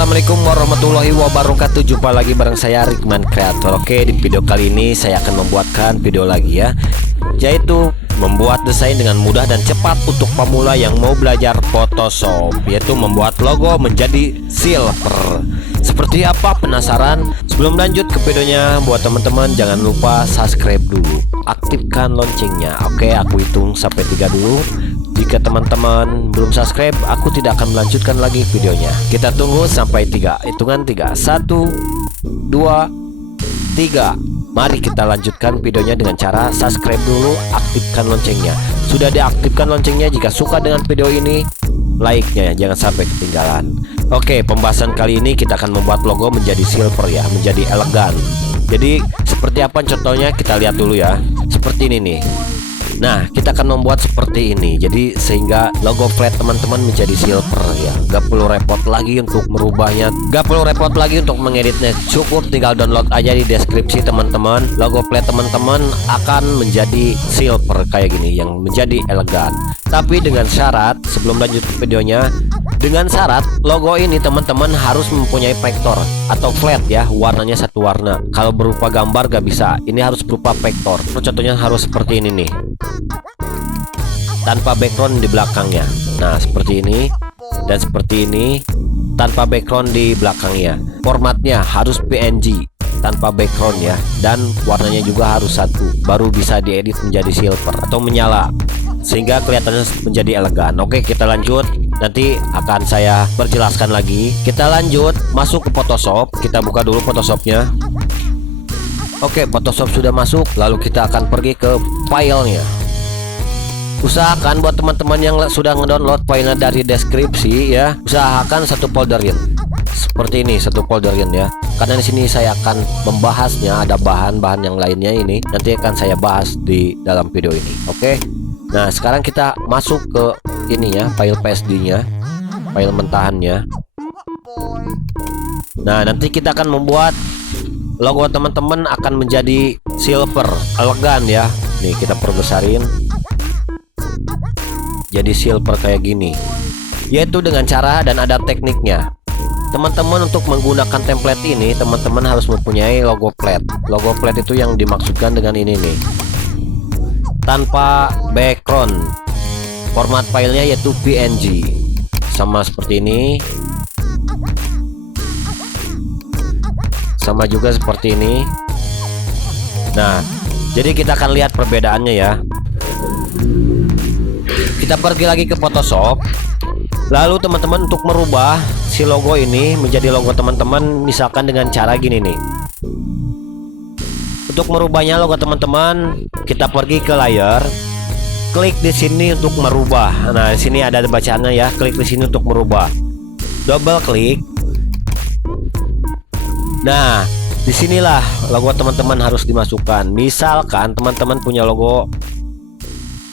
Assalamualaikum warahmatullahi wabarakatuh. Jumpa lagi bareng saya Rikman Creator. Oke, di video kali ini saya akan membuatkan video lagi ya, yaitu membuat desain dengan mudah dan cepat untuk pemula yang mau belajar Photoshop, yaitu membuat logo menjadi silver. Seperti apa, penasaran? Sebelum lanjut ke videonya, buat teman-teman jangan lupa subscribe dulu, aktifkan loncengnya. Oke, aku hitung sampai 3 dulu. Jika teman-teman belum subscribe, aku tidak akan melanjutkan lagi videonya. Kita tunggu sampai 3. Hitungan 3. 1, 2, 3. Mari kita lanjutkan videonya dengan cara subscribe dulu, aktifkan loncengnya. Sudah diaktifkan loncengnya, jika suka dengan video ini, like-nya jangan sampai ketinggalan. Oke, pembahasan kali ini kita akan membuat logo menjadi silver ya, menjadi elegan. Jadi seperti apa contohnya, kita lihat dulu ya. Seperti ini nih. Nah, kita akan membuat seperti ini. Jadi sehingga logo flat teman-teman menjadi silver ya. Gak perlu repot lagi untuk merubahnya, gak perlu repot lagi untuk mengeditnya. Cukup tinggal download aja di deskripsi teman-teman. Logo flat teman-teman akan menjadi silver kayak gini, yang menjadi elegan. Tapi dengan syarat, sebelum lanjut ke videonya, dengan syarat logo ini teman-teman harus mempunyai vektor atau flat ya, warnanya satu warna. Kalau berupa gambar gak bisa, ini harus berupa vektor. Contohnya harus seperti ini nih, tanpa background di belakangnya. Nah, seperti ini dan seperti ini, tanpa background di belakangnya. Formatnya harus PNG tanpa background ya, dan warnanya juga harus satu, baru bisa diedit menjadi silver atau menyala sehingga kelihatannya menjadi elegan. Oke, kita lanjut, nanti akan saya perjelaskan lagi. Kita lanjut masuk ke Photoshop. Kita buka dulu Photoshopnya. Oke, Photoshop sudah masuk, lalu kita akan pergi ke filenya. Usahakan buat teman-teman yang sudah ngedownload filenya dari deskripsi ya, usahakan satu folderin seperti ini, satu folderin ya, karena di sini saya akan membahasnya. Ada bahan-bahan yang lainnya, ini nanti akan saya bahas di dalam video ini. Oke, nah sekarang kita masuk ke ini ya, file PSD-nya, file mentahannya. Nah, nanti kita akan membuat logo teman-teman akan menjadi silver, elegan ya. Nih kita perbesarin jadi silver kayak gini, yaitu dengan cara dan ada tekniknya. Teman-teman untuk menggunakan template ini, teman-teman harus mempunyai logo flat. Logo flat itu yang dimaksudkan dengan ini nih, tanpa background. Format filenya yaitu PNG, sama seperti ini, sama juga seperti ini. Nah, jadi kita akan lihat perbedaannya ya. Kita pergi lagi ke Photoshop. Lalu teman-teman untuk merubah si logo ini menjadi logo teman-teman, misalkan dengan cara gini nih. Untuk merubahnya logo teman-teman, kita pergi ke layer, klik di sini untuk merubah. Nah, di sini ada bacaannya ya. Klik di sini untuk merubah. Double klik. Nah, disinilah logo teman-teman harus dimasukkan. Misalkan teman-teman punya logo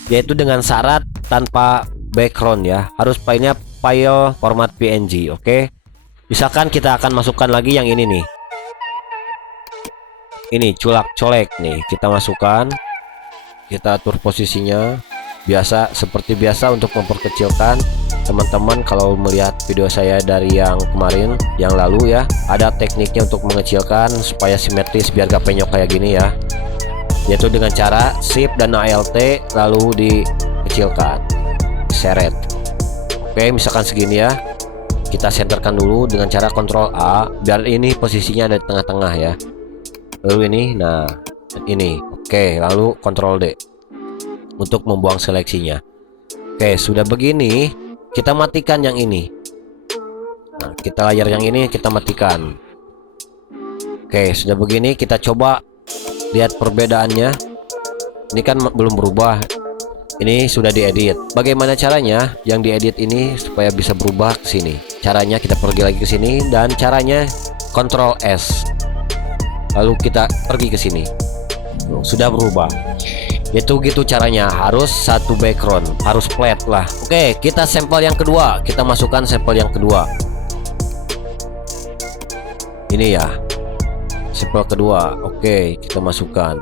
yaitu dengan syarat tanpa background ya, harus filenya file format PNG. Oke, misalkan kita akan masukkan lagi yang ini nih, ini colek nih, kita masukkan, kita atur posisinya biasa, seperti biasa untuk memperkecilkan. Teman-teman kalau melihat video saya dari yang kemarin, yang lalu ya, ada tekniknya untuk mengecilkan supaya simetris biar gak penyok kayak gini ya, yaitu dengan cara Shift dan Alt lalu dikecilkan, seret. Oke, misalkan segini ya, kita senterkan dulu dengan cara Ctrl A biar ini posisinya ada di tengah-tengah ya. Lalu ini, nah ini, oke, lalu Ctrl D untuk membuang seleksinya. Oke, sudah begini, kita matikan yang ini. Nah, kita layar yang ini kita matikan. Oke, sudah begini, kita coba lihat perbedaannya. Ini kan belum berubah, ini sudah diedit. Bagaimana caranya yang diedit ini supaya bisa berubah ke sini? Caranya kita pergi lagi ke sini, dan caranya Ctrl S. Lalu kita pergi ke sini. Sudah berubah. Itu gitu caranya, harus satu background, harus flat lah. Oke, kita sampel yang kedua, kita masukkan sampel yang kedua. Ini ya, sampel kedua. Oke, kita masukkan.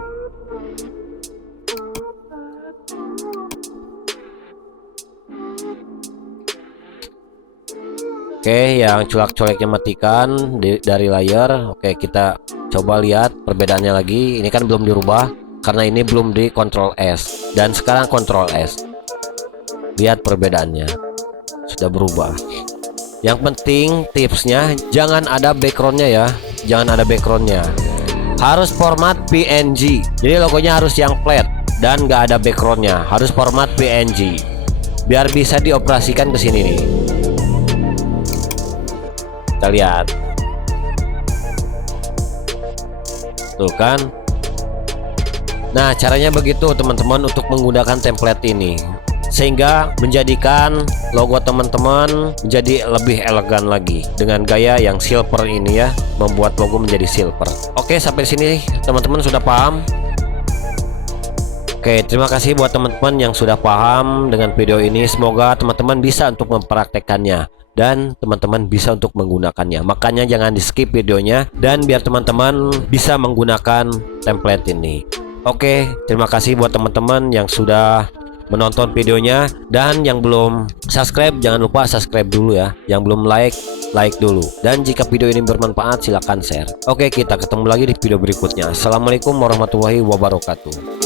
Oke, yang colak-coleknya matikan dari layar. Oke, kita coba lihat perbedaannya lagi. Ini kan belum dirubah karena ini belum di Ctrl S, dan sekarang Ctrl S. Lihat perbedaannya, sudah berubah. Yang penting tipsnya jangan ada backgroundnya ya, jangan ada backgroundnya. Harus format PNG. Jadi logonya harus yang flat dan nggak ada backgroundnya. Harus format PNG biar bisa dioperasikan ke sini nih. Kita lihat tuh kan. Nah, caranya begitu teman-teman untuk menggunakan template ini, sehingga menjadikan logo teman-teman menjadi lebih elegan lagi dengan gaya yang silver ini ya, membuat logo menjadi silver. Oke, sampai sini teman-teman sudah paham? Oke, terima kasih buat teman-teman yang sudah paham dengan video ini. Semoga teman-teman bisa untuk mempraktekkannya dan teman-teman bisa untuk menggunakannya. Makanya jangan di skip videonya, dan biar teman-teman bisa menggunakan template ini. Oke, terima kasih buat teman-teman yang sudah menonton videonya, dan yang belum subscribe jangan lupa subscribe dulu ya. Yang belum like dulu, dan jika video ini bermanfaat silahkan share. Oke, kita ketemu lagi di video berikutnya. Assalamualaikum warahmatullahi wabarakatuh.